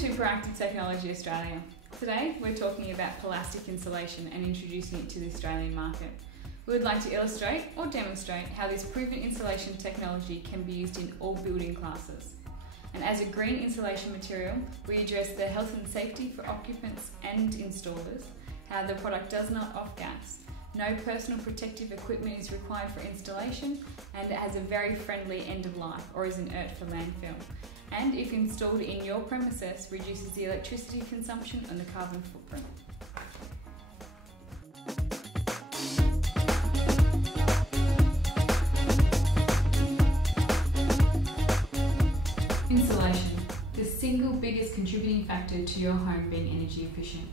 to Proactive Technology Australia. Today we're talking about Polastic Insulation and introducing it to the Australian market. We would like to illustrate or demonstrate how this proven insulation technology can be used in all building classes. And as a green insulation material, we address the health and safety for occupants and installers, how the product does not off-gas, no personal protective equipment is required for installation, and it has a very friendly end of life or is inert for landfill. And if installed in your premises, reduces the electricity consumption and the carbon footprint. Insulation, the single biggest contributing factor to your home being energy efficient.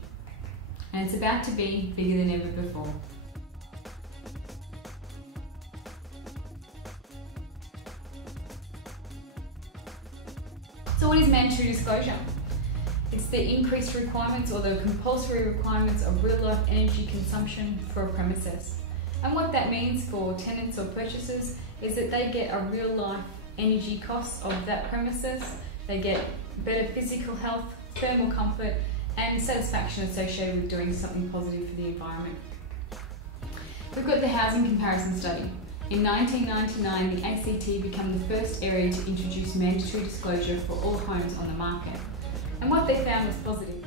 And it's about to be bigger than ever before. So what is mandatory disclosure? It's the increased requirements or the compulsory requirements of real-life energy consumption for a premises. And what that means for tenants or purchasers is that they get a real-life energy cost of that premises, they get better physical health, thermal comfort, and satisfaction associated with doing something positive for the environment. We've got the housing comparison study. In 1999, the ACT became the first area to introduce mandatory disclosure for all homes on the market. And what they found was positive.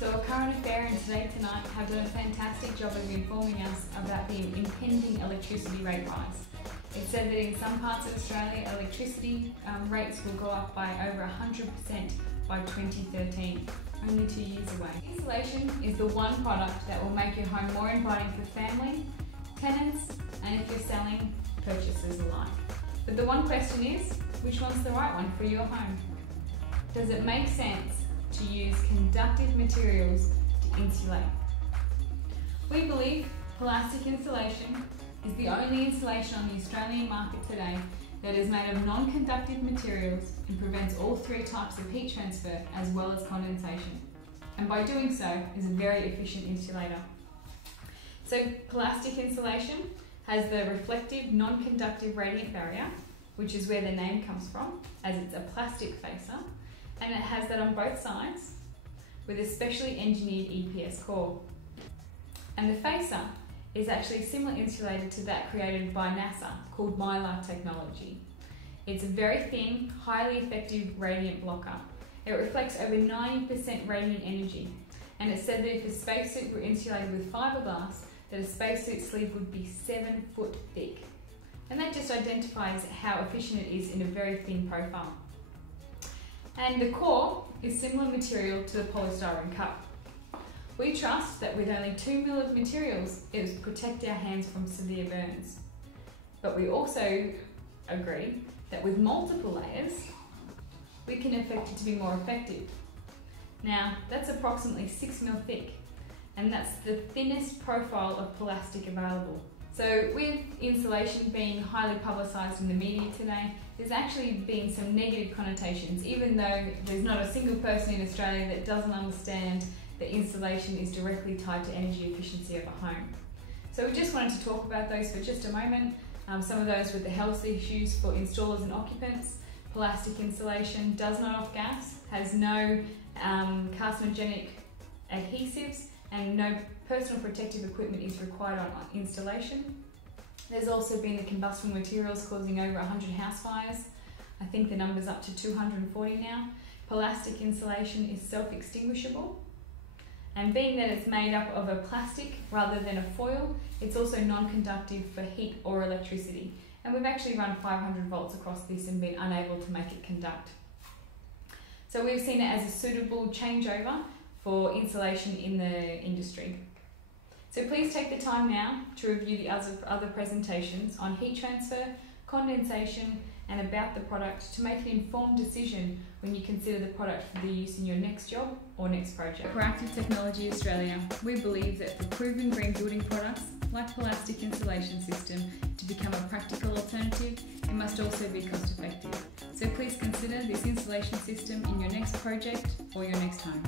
So our current affair and Today Tonight have done a fantastic job of informing us about the impending electricity rate rise. It said that in some parts of Australia, electricity rates will go up by over 100% by 2013, only 2 years away. Insulation is the one product that will make your home more inviting for family, tenants, and if you're selling, purchasers alike. But the one question is, which one's the right one for your home? Does it make sense to use conductive materials to insulate? We believe Polastic Insulation is the only insulation on the Australian market today that is made of non-conductive materials and prevents all three types of heat transfer as well as condensation. And by doing so, is a very efficient insulator. So Polastic Insulation has the reflective non-conductive radiant barrier, which is where the name comes from, as it's a plastic facer, and it has that on both sides with a specially engineered EPS core. And the facer is actually similar insulated to that created by NASA called Mylar technology. It's a very thin, highly effective radiant blocker. It reflects over 90% radiant energy, and it said that if a spacesuit were insulated with fiberglass, that a spacesuit sleeve would be 7 foot thick. And that just identifies how efficient it is in a very thin profile. And the core is similar material to the polystyrene cup. We trust that with only 2 ml of materials, it will protect our hands from severe burns. But we also agree that with multiple layers, we can affect it to be more effective. Now, that's approximately 6 ml thick, and that's the thinnest profile of plastic available. So with insulation being highly publicised in the media today, there's actually been some negative connotations, even though there's not a single person in Australia that doesn't understand that insulation is directly tied to energy efficiency of a home. So we just wanted to talk about those for just a moment. Some of those with the health issues for installers and occupants. Polastic insulation does not off-gas, has no carcinogenic adhesives, and no personal protective equipment is required on installation. There's also been the combustible materials causing over 100 house fires. I think the number's up to 240 now. Polastic insulation is self-extinguishable. And being that it's made up of a plastic rather than a foil, it's also non-conductive for heat or electricity. And we've actually run 500 volts across this and been unable to make it conduct. So we've seen it as a suitable changeover for insulation in the industry. So please take the time now to review the other presentations on heat transfer, condensation, and about the product to make an informed decision when you consider the product for the use in your next job or next project. At Proactive Technology Australia, we believe that for proven green building products like Polastic Insulation System to become a practical alternative, it must also be cost effective. So please consider this insulation system in your next project or your next home.